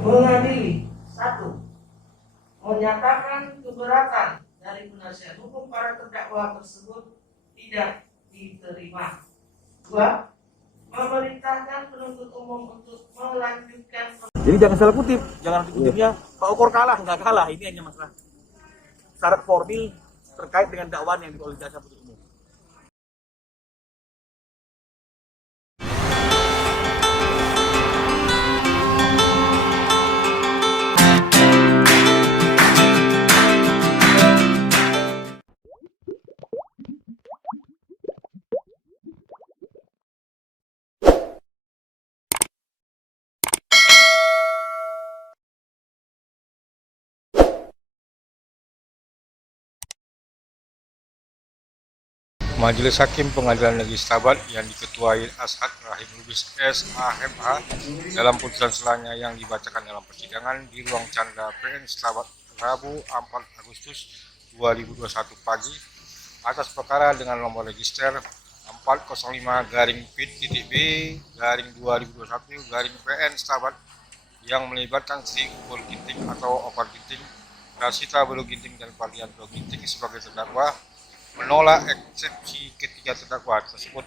mengadili. Satu, menyatakan keberatan dari penasihat hukum para terdakwa tersebut tidak diterima. Dua, memerintahkan penuntut umum untuk melanjutkan. Jadi jangan salah kutip, jangan kutipnya Pak Okor kalah, nggak kalah. Ini hanya masalah syarat formil terkait dengan dakwaan yang oleh jaksa penuntut umum. Majelis Hakim Pengadilan Negeri Stabat yang diketuai Ashad Rahim Lubis SAMH dalam putusan selanya yang dibacakan dalam persidangan di ruang Chandra PN Stabat Rabu 4 Agustus 2021 pagi atas perkara dengan nomor register 405-PIT-B-2021-PN Stabat yang melibatkan Sri Upul Ginting atau Opar Ginting, Rasita Belu Ginting dan Pardianto Ginting sebagai terdakwa menolak eksepsi ketiga terdakwa tersebut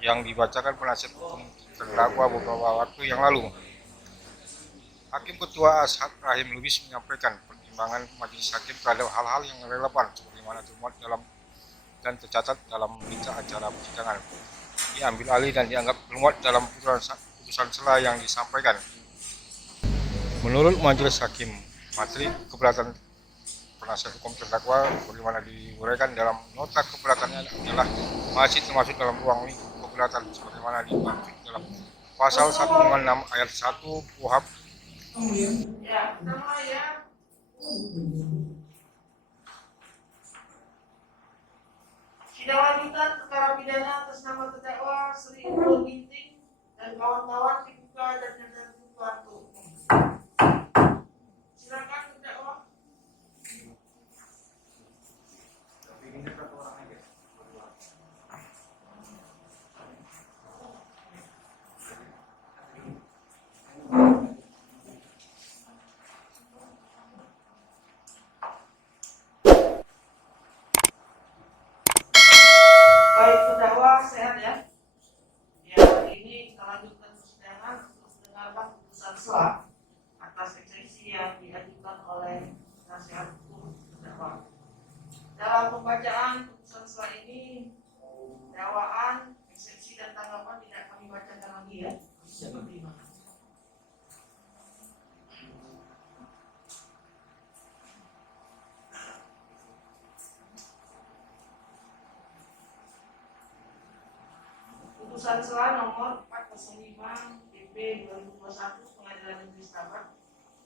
yang dibacakan penasihat hukum terdakwa beberapa waktu yang lalu. Hakim Ketua Ashad Rahim Lubis menyampaikan pertimbangan majelis hakim terhadap hal-hal yang relevan sebagaimana termuat dalam dan tercatat dalam berita acara persidangan, diambil alih dan dianggap termuat dalam putusan sela yang disampaikan. Menurut majelis hakim, materi keberatan penasihat hukum terdakwa bagaimana diuraikan dalam nota keberatannya adalah masih termasuk dalam ruang lingkup keberatan sebagaimana dimaksud dalam pasal 156 ayat 1 KUHP. Ya, pertama ya. Sidang lanjutan perkara pidana atas nama terdakwa Sri Upul Ginting dan kawan-kawan dibuka dan terbuka untuk umum. Silakan terdakwa. Baik, terdakwa sehat ya. Ya, ini kita lanjutkan persidangan untuk mendengarkan putusan sela atas eksepsi yang diajukan oleh penasihat hukum terdakwa. Dalam pembacaan putusan sela ini, dakwaan, eksepsi dan tanggapan tidak kami bacakan lagi ya. Seperti ini. Putusan sela nomor 405 PP 2021 Pengadilan Negeri Stabat,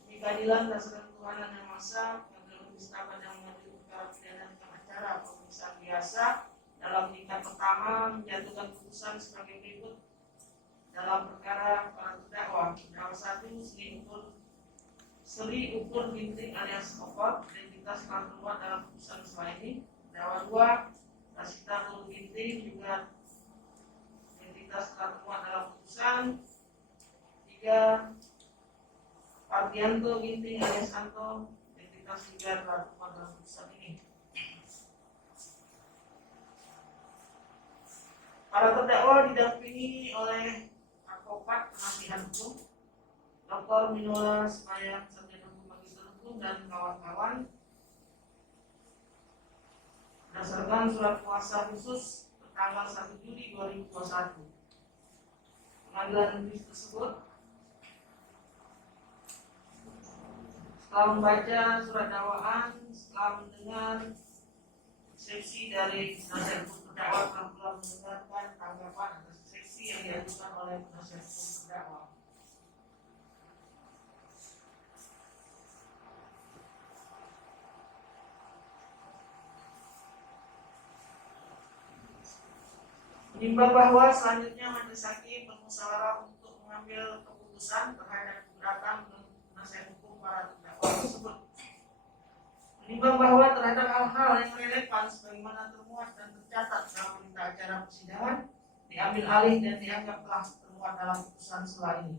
Pengadilan Dasar Ketuhanan Yang Maha Esa, Pengadilan Negeri Stabat yang mengadili perkara pidana dengan acara pemeriksaan biasa dalam tingkat pertama menjatuhkan putusan sebagai berikut dalam perkara para terdakwa. Terdakwa 1 Sri Upul Ginting alias Opor, identitas telah termuat dalam putusan sela ini. Terdakwa 2 Rasita Belu Ginting juga identitas telah termuat dalam putusan. 3 Pardianto Ginting alias Anto, identitas juga telah termuat dalam putusan ini. Para terdakwa didampingi oleh advokat penasihat hukum Dr. Minula Semayang Sarjana Hukum Magister Hukum dan kawan-kawan berdasarkan surat kuasa khusus tanggal 1 Juli 2021. Pengadilan negeri tersebut setelah membaca surat dakwaan, setelah mendengar eksepsi dari penasihat hukum terdakwa, telah pula mendengarkan tanggapan atas eksepsi yang diajukan oleh penasihat hukum terdakwa. Menimbang bahwa selanjutnya majelis hakim bermusyawarah untuk mengambil keputusan terhadap keberatan penasihat hukum para terdakwa tersebut. Menimbang bahwa terhadap hal-hal yang relevan sebagaimana termuat dan tercatat dalam berita acara persidangan diambil alih dan dianggap telah termuat dalam putusan sela ini.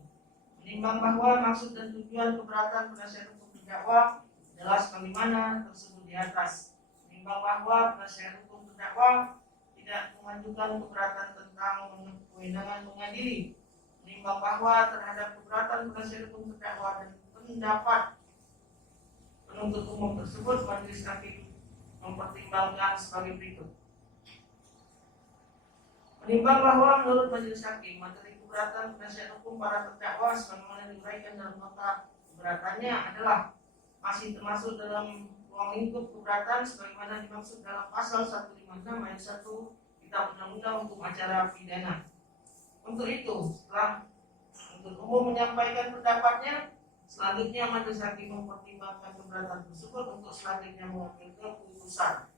Menimbang bahwa maksud dan tujuan keberatan penasihat hukum terdakwa jelas bagaimana tersebut di atas. Menimbang bahwa penasihat hukum terdakwa tidak mengajukan keberatan tentang kewenangan mengadili. Menimbang bahwa terhadap keberatan penasihat hukum terdakwa dan pendapat penuntut umum tersebut, majelis hakim mempertimbangkan sebagai berikut. Menimbang bahwa menurut majelis hakim, materi keberatan penasihat hukum para terdakwa sebagaimana diuraikan dalam nota keberatannya adalah masih termasuk dalam ruang lingkup keberatan sebagaimana dimaksud dalam pasal 156 ayat 1 Kitab Undang-Undang Hukum Acara Pidana. Untuk itu, setelah penuntut umum menyampaikan pendapatnya, selanjutnya majelis hakim mempertimbangkan keberatan tersebut untuk selanjutnya mengambil keputusan.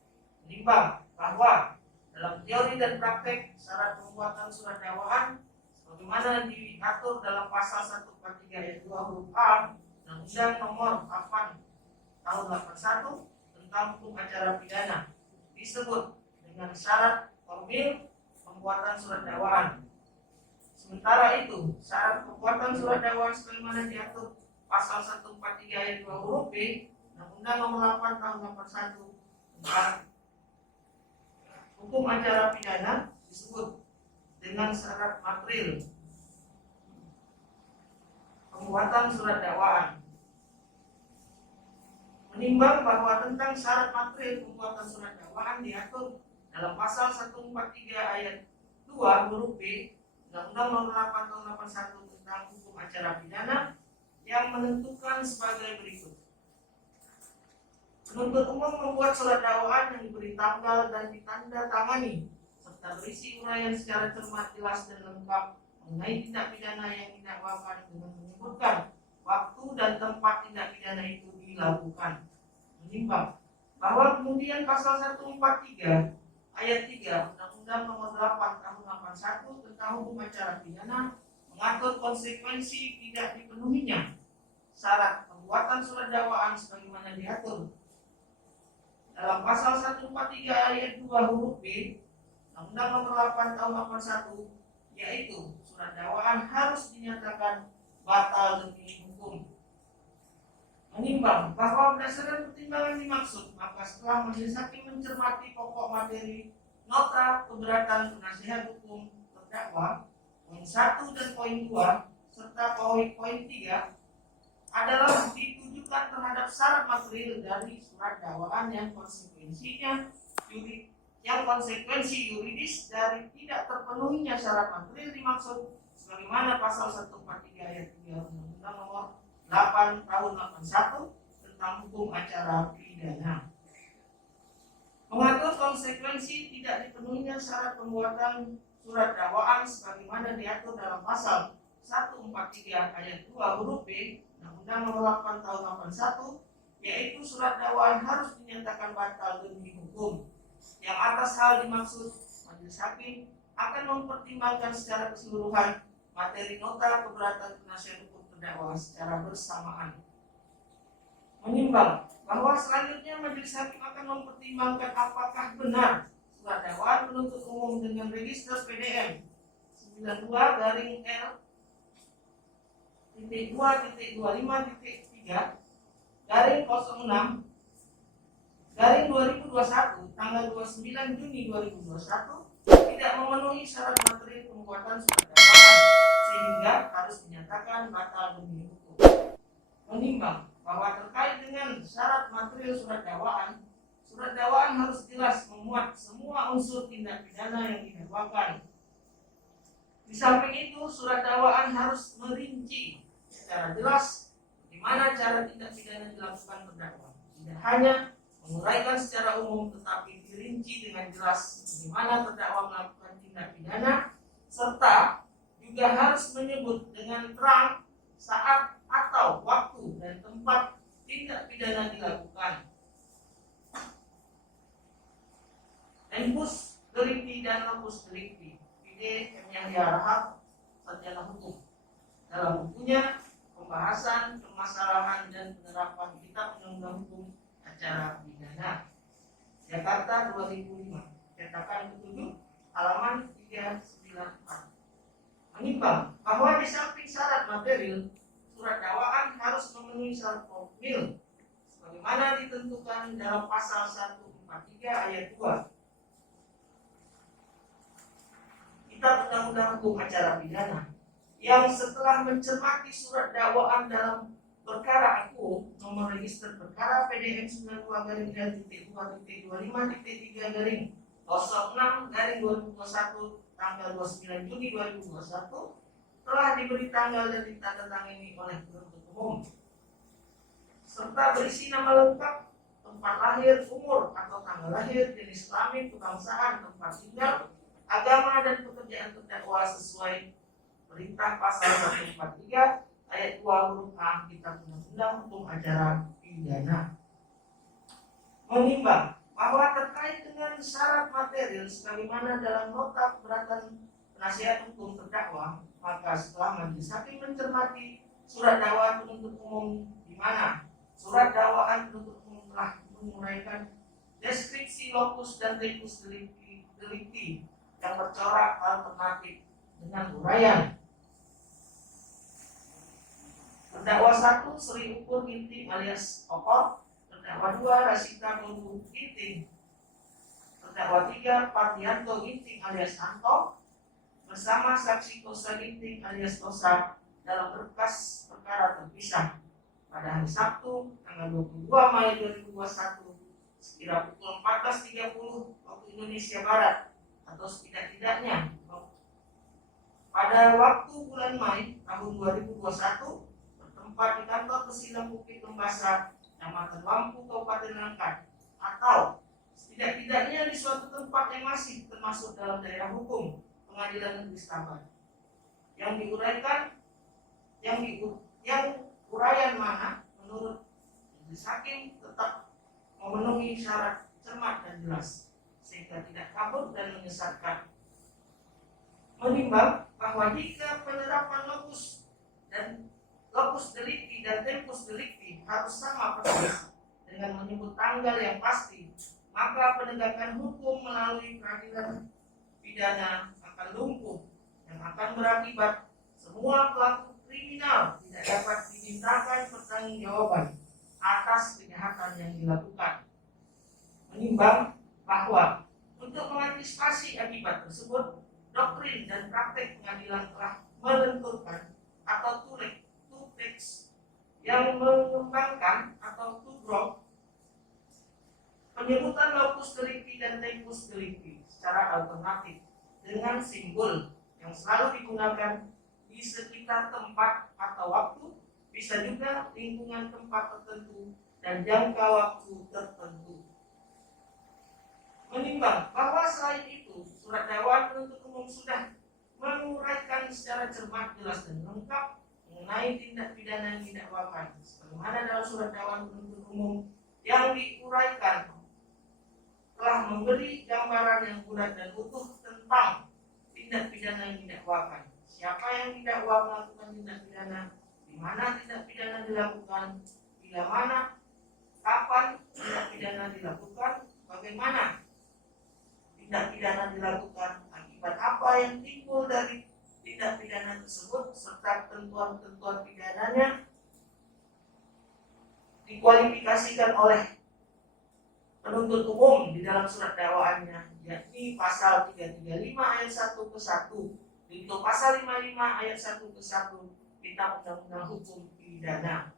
Menimbang bahwa dalam teori dan praktek syarat pembuatan surat dakwaan sebagaimana diatur dalam pasal 143 ayat 2 huruf A Undang-Undang Nomor 8 Tahun 81 tentang hukum acara pidana disebut dengan syarat formil pembuatan surat dakwaan. Sementara itu, syarat pembuatan surat dakwaan sebagaimana diatur pasal 143 ayat 2 huruf B Undang-Undang Nomor 8 Tahun 81 tentang hukum acara pidana disebut dengan syarat material pembuatan surat dakwaan. Menimbang bahwa tentang syarat material pembuatan surat dakwaan diatur dalam pasal 143 ayat 2 huruf B Undang-Undang Nomor 8 Tahun 81 tentang hukum acara pidana yang menentukan sebagai berikut. Penuntut umum membuat surat dakwaan yang diberi tanggal dan ditanda tangani serta berisi uraian secara cermat, jelas dan lengkap mengenai tindak pidana yang didakwakan dengan menyebutkan waktu dan tempat tindak pidana itu dilakukan. Menimbang bahwa kemudian pasal 143 ayat 3 Undang-Undang Nomor 8 Tahun 81 tentang hukum acara pidana mengatur konsekuensi tidak dipenuhinya syarat pembuatan surat dakwaan sebagaimana diatur dalam pasal 143 ayat 2 huruf B Undang-Undang Nomor 8 Tahun 81, yaitu surat dakwaan harus dinyatakan batal demi hukum. Menimbang bahwa berdasarkan pertimbangan dimaksud, maka setelah majelis hakim mencermati pokok materi nota keberatan penasihat hukum terdakwa poin 1 dan poin 2 serta poin 3 adalah ditujukan terhadap syarat material dari surat dakwaan yang konsekuensi yuridis dari tidak terpenuhinya syarat material dimaksud sebagaimana pasal 143 ayat 3 Undang-Undang Nomor 8 Tahun 81 tentang hukum acara pidana. Mengatur konsekuensi tidak dipenuhinya syarat pembuatan surat dakwaan sebagaimana diatur dalam pasal 143 ayat 2 huruf B Undang-Undang Nomor 8 Tahun 81, yaitu surat dakwaan harus dinyatakan batal demi hukum. Yang atas hal dimaksud, majelis hakim akan mempertimbangkan secara keseluruhan materi nota keberatan penasihat hukum terdakwa secara bersamaan. Menimbang bahwa selanjutnya majelis hakim akan mempertimbangkan apakah benar surat dakwaan penuntut umum dengan register PDM 92.2.3/06/2021 tanggal 29 Juni 2021 tidak memenuhi syarat materi pembuatan surat dakwaan sehingga harus dinyatakan batal demi hukum. Menimbang bahwa terkait dengan syarat material surat dakwaan harus jelas memuat semua unsur tindak pidana yang didakwakan. Di samping itu, surat dakwaan harus merinci secara jelas bagaimana cara tindak pidana dilakukan terdakwa. Tidak hanya menguraikan secara umum, tetapi dirinci dengan jelas bagaimana terdakwa melakukan tindak pidana, serta juga harus menyebut dengan terang saat atau waktu dan tempat tindak pidana dilakukan. Tempus delicti dan locus delicti, P.D. M. Yahya Rahab, Sarjana Hukum, dalam bukunya Pembahasan Permasalahan dan Penerapan Kitab Undang-Undang Hukum Acara Pidana, Jakarta 2005, cetakan ke-7, halaman 394. Menimbang bahwa di samping syarat material, memenuhi syarat formil sebagaimana ditentukan dalam pasal 143 ayat 2 Kitab Undang-Undang Hukum Acara Pidana, yang setelah mencermati surat dakwaan dalam perkara aku nomor register perkara PDM 92-2.25.3/06/2021 tanggal 29 Juni 2021 telah diberi tanggal dan ditandatangani oleh penuntut umum serta berisi nama lengkap, tempat lahir, umur atau tanggal lahir, jenis kelamin, kebangsaan, tempat tinggal, agama dan pekerjaan terdakwa sesuai perintah pasal 143 ayat 2 huruf A Kitab Undang-Undang Hukum Acara Pidana. Menimbang bahwa terkait dengan syarat material sebagaimana dalam nota keberatan penasihat hukum terdakwa, maka setelah majelis hakim mencermati surat dakwaan penuntut umum di mana surat dakwaan penuntut umum telah menguraikan deskripsi lokus dan tempus delicti yang bercorak alternatif dengan uraian terdakwa 1 Sri Ukur Ginting alias Okor, terdakwa 2 Rasita Guru Ginting, terdakwa 3 Partianto Ginting alias Anto bersama saksi Kosa Ginting alias Kosa dalam berkas perkara terpisah pada hari Sabtu tanggal 22 Mei 2021 sekira pukul 14.30 waktu Indonesia Barat atau setidak-tidaknya pada waktu bulan Mei tahun 2021 bertempat di kantor Pesilam Bukit Lembasa, Kecamatan Wampu, Kabupaten Langkat, atau setidak-tidaknya di suatu tempat yang masih termasuk dalam daerah hukum Pengadilan Negeri Stabat. Yang diuraikan, yang uraian mana menurut majelis hakim tetap memenuhi syarat cermat dan jelas sehingga tidak kabur dan menyesatkan. Menimbang bahwa jika penerapan lokus delikti dan tempus delikti harus sama persis dengan menyebut tanggal yang pasti, maka penegakan hukum melalui peradilan pidana akan lumpuh yang akan berakibat semua pelaku kriminal tidak dapat dimintakan pertanggungjawaban atas kejahatan yang dilakukan. Menimbang bahwa untuk mengantisipasi akibat tersebut, doktrin dan praktek pengadilan telah menentukan atau teks yang mengembangkan atau tubrok penyebutan lokus delikti dan tempus delikti secara alternatif dengan simbol yang selalu digunakan di sekitar tempat atau waktu, bisa juga lingkungan tempat tertentu dan jangka waktu tertentu. Menimbang bahwa selain itu surat dakwaan penuntut umum sudah menguraikan secara cermat, jelas dan lengkap mengenai tindak pidana yang didakwakan, sebagaimana dalam surat dakwaan penuntut umum yang diuraikan telah memberi gambaran yang bulat dan utuh tentang tindak pidana yang didakwakan, siapa yang didakwa melakukan tindak pidana, di mana tindak pidana dilakukan, bila mana, kapan tindak pidana dilakukan, bagaimana tindak pidana dilakukan, akibat apa yang timbul dari tindak pidana tersebut, serta ketentuan-ketentuan pidananya dikualifikasikan oleh penuntut umum di dalam surat dakwaannya, yakni pasal 335 ayat 1 ke 1 untuk pasal 55 ayat 1 ke 1 Kitab Undang-Undang Hukum Pidana.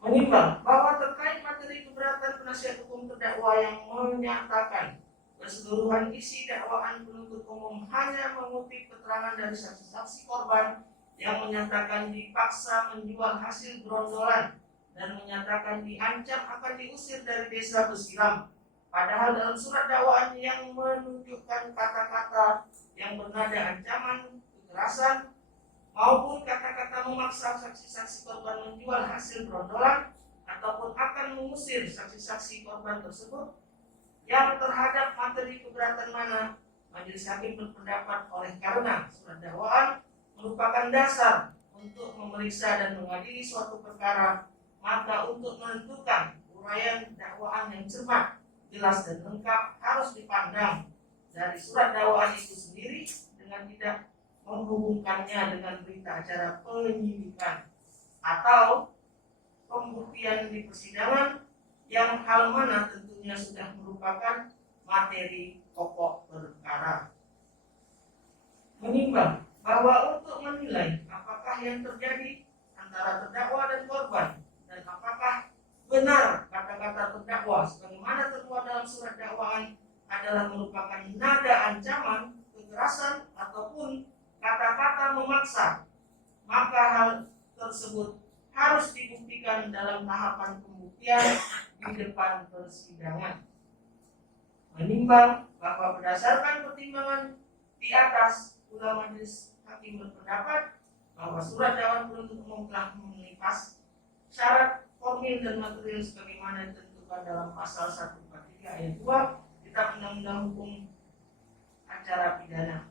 Menimbang bahwa terkait materi keberatan penasihat hukum terdakwa yang menyatakan keseluruhan isi dakwaan penuntut umum hanya mengutip keterangan dari saksi-saksi korban yang menyatakan dipaksa menjual hasil brondolan dan menyatakan diancam akan diusir dari desa Besiram. Padahal dalam surat dakwaan yang menunjukkan kata-kata yang bernada ancaman, kekerasan, maupun kata-kata memaksa saksi-saksi korban menjual hasil brondolan ataupun akan mengusir saksi-saksi korban tersebut, yang terhadap materi keberatan mana majelis hakim berpendapat oleh karena surat dakwaan merupakan dasar untuk memeriksa dan mengadili suatu perkara, maka untuk menentukan uraian dakwaan yang cermat, jelas dan lengkap harus dipandang dari surat dakwaan itu sendiri dengan tidak menghubungkannya dengan berita acara penyidikan atau pembuktian di persidangan yang hal mana tentunya sudah merupakan materi pokok perkara. Menimbang bahwa untuk menilai apakah yang terjadi antara terdakwa dan korban dan apakah benar kata-kata terdakwa sebagaimana termuat dalam surat dakwaan adalah merupakan nada ancaman, kekerasan ataupun kata-kata memaksa, maka hal tersebut harus dibuktikan dalam tahapan pembuktian di depan persidangan. Menimbang bahwa berdasarkan pertimbangan di atas, pula majelis hakim berpendapat bahwa surat dakwaan penuntut umum telah memenuhi syarat formil dan material sebagaimana ditentukan dalam pasal 143 ayat 2 Kitab Undang-Undang Hukum Acara Pidana.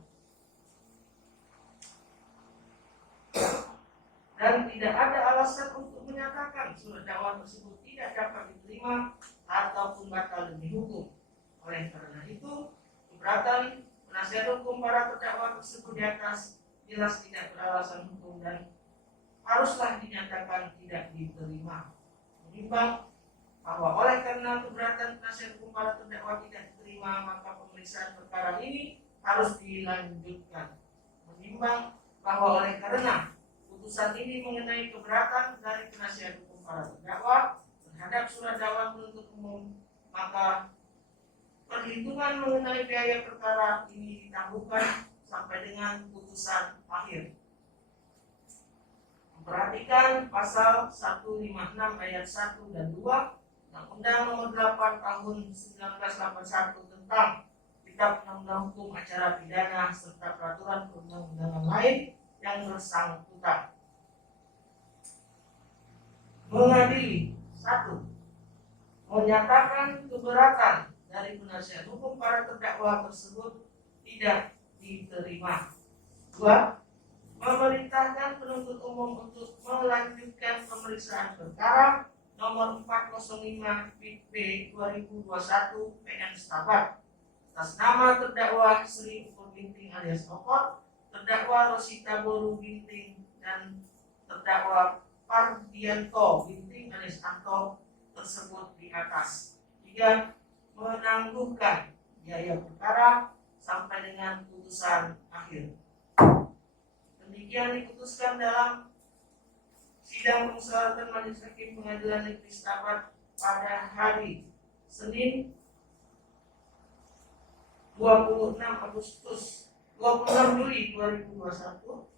Dan tidak ada alasan untuk menyatakan surat dakwaan tersebut tidak dapat diterima ataupun batal demi hukum. Oleh karena itu, keberatan penasihat hukum para terdakwa tersebut di atas jelas tidak beralasan hukum dan haruslah dinyatakan tidak diterima. Menimbang bahwa oleh karena keberatan penasihat hukum para terdakwa tidak diterima, maka pemeriksaan perkara ini harus dilanjutkan. Menimbang bahwa oleh karena putusan ini mengenai keberatan dari penasihat hukum para terdakwa terhadap surat dakwaan penuntut umum, maka perhitungan mengenai biaya perkara ini ditangguhkan sampai dengan putusan akhir. Memperhatikan pasal 156 ayat 1 dan 2 Undang-Undang Nomor 8 Tahun 1981 tentang Kitab Undang-Undang Hukum Acara Pidana serta peraturan perundang-undangan lain yang bersangkutan. Mengadili 1. Menyatakan keberatan dari penasihat hukum para terdakwa tersebut tidak diterima. 2. Memerintahkan penuntut umum untuk melanjutkan pemeriksaan perkara nomor 405 PIP 2021 PN Stabat atas nama terdakwa Sri Ukur Ginting alias Okor, terdakwa Rosita Boru Ginting dan terdakwa Pardianto Ginting alias Anto tersebut di atas. 3. Menangguhkan biaya perkara sampai dengan putusan akhir. Demikian diputuskan dalam sidang permusyawaratan Majelis Hakim Pengadilan Negeri Stabat pada hari Senin 26 Juli 2021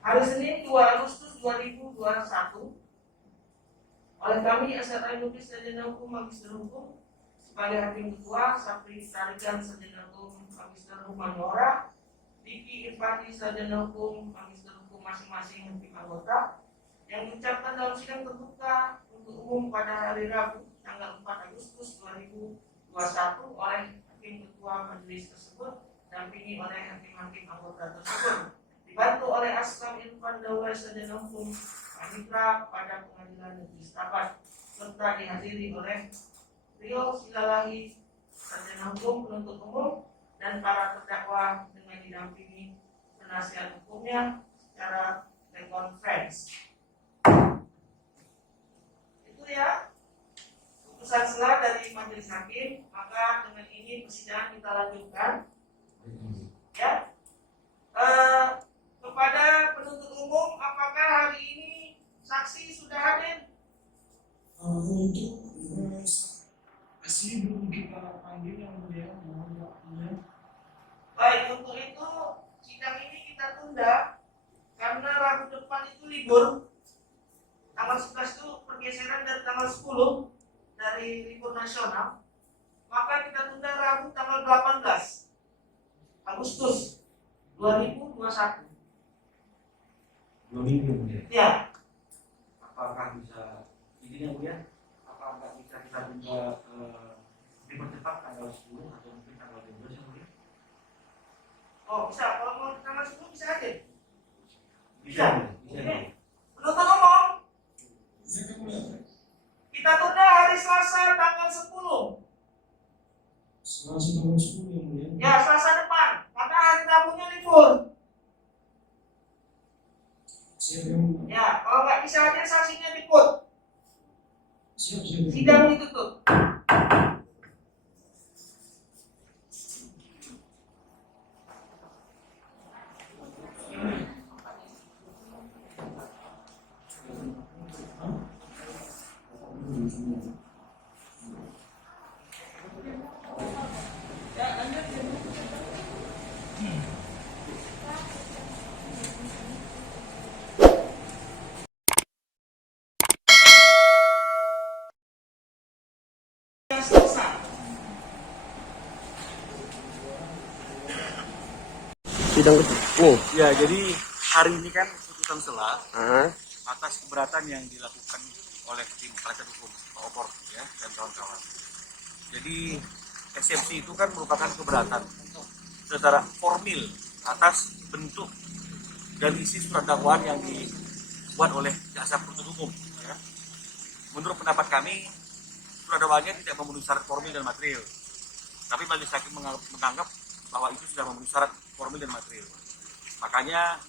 hari Senin 2 Agustus 2021 oleh kami Asar Lubis Sarjana Hukum Magister Hukum sebagai hakim ketua, Sapri Tarigan Sarjana Hukum Magister Hukum Manora, Diki Irfani Sarjana Hukum Magister Hukum masing-masing hakim anggota yang diucapkan dalam sidang terbuka untuk umum pada hari Rabu tanggal 4 Agustus 2021 oleh hakim ketua majelis tersebut dampingi oleh hakim-hakim anggota tersebut, dibantu oleh Aslam Irfan Dawai Sarjana Hukum Panitra pada Pengadilan Negeri Stabat, serta dihadiri oleh Rio Silalahi Sarjana Hukum penuntut umum dan para terdakwa dengan didampingi penasihat hukumnya secara telekonferensi. Itu ya putusan selah dari majelis hakim. Maka dengan ini persidangan kita lanjutkan. Ya, kepada penuntut umum, apakah hari ini saksi sudah hadir? Untuk asli belum kita panggil yang mulia, mohon waktunya. Baik, untuk itu sidang ini kita tunda karena Rabu depan itu libur. Tanggal 11 itu pergeseran dari tanggal 10 dari libur nasional. Maka kita tunda Rabu tanggal 18 Agustus 2021. 2 minggu ya. Ya, Apakah bisa ini yang mulia? Apakah bisa kita tunda dipercepat tanggal 10 atau mungkin tanggal 12 yang mulia? oh bisa. Kalau mau tanggal 10 bisa hadir. Bisa. Oke. Penuntut umum, kita tunda hari Selasa tanggal 10 Selasa tanggal 10 yang mulia. Ya, Selasa depan. Karena hari Rabunya libur. Siap yang mulia. Ya, kalau nggak bisa hadir saksinya diput. Siap yang mulia. Sidang ditutup. Yang selesai. Sidang oh, Ya, jadi hari ini kan putusan selah ah, atas keberatan yang dilakukan oleh tim penasihat hukum Pak Opor ya dan kawan-kawan. Jadi eksepsi itu kan merupakan keberatan secara formil atas bentuk dan isi surat dakwaan yang dibuat oleh jaksa penuntut umum. Ya. Menurut pendapat kami, surat dakwaannya tidak memenuhi syarat formil dan material. Tapi majelis hakim menganggap bahwa itu sudah memenuhi syarat formil dan material. Makanya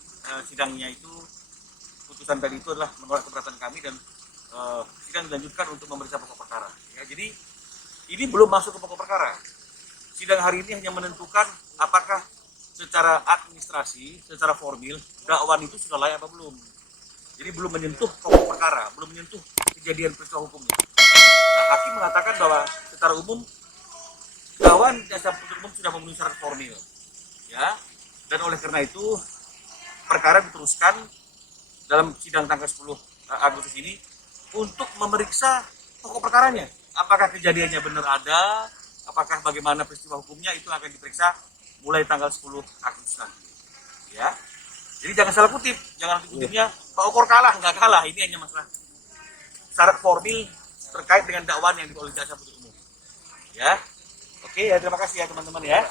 sidangnya itu putusan tadi itu adalah menolak keberatan kami dan sidang dilanjutkan untuk memeriksa pokok perkara. Ya, jadi ini belum masuk ke pokok perkara. Sidang hari ini hanya menentukan apakah secara administrasi, secara formil dakwaan itu sudah layak apa belum. Jadi belum menyentuh pokok perkara, belum menyentuh kejadian peristiwa hukumnya. Nah, hakim mengatakan bahwa secara umum dakwaan jaksa penuntut umum sudah memenuhi syarat formil. Ya. Dan oleh karena itu perkara diteruskan dalam sidang tanggal 10 Agustus ini untuk memeriksa pokok perkaranya. Apakah kejadiannya benar ada, apakah bagaimana peristiwa hukumnya, itu akan diperiksa mulai tanggal 10 Agustus nanti. Ya. Jadi jangan salah kutip, jangan kutipnya Pak Opor kalah, nggak kalah. Ini hanya masalah syarat formil terkait dengan dakwaan yang dioleh jaksa penuntut umum. Ya. Oke, ya terima kasih ya teman-teman ya.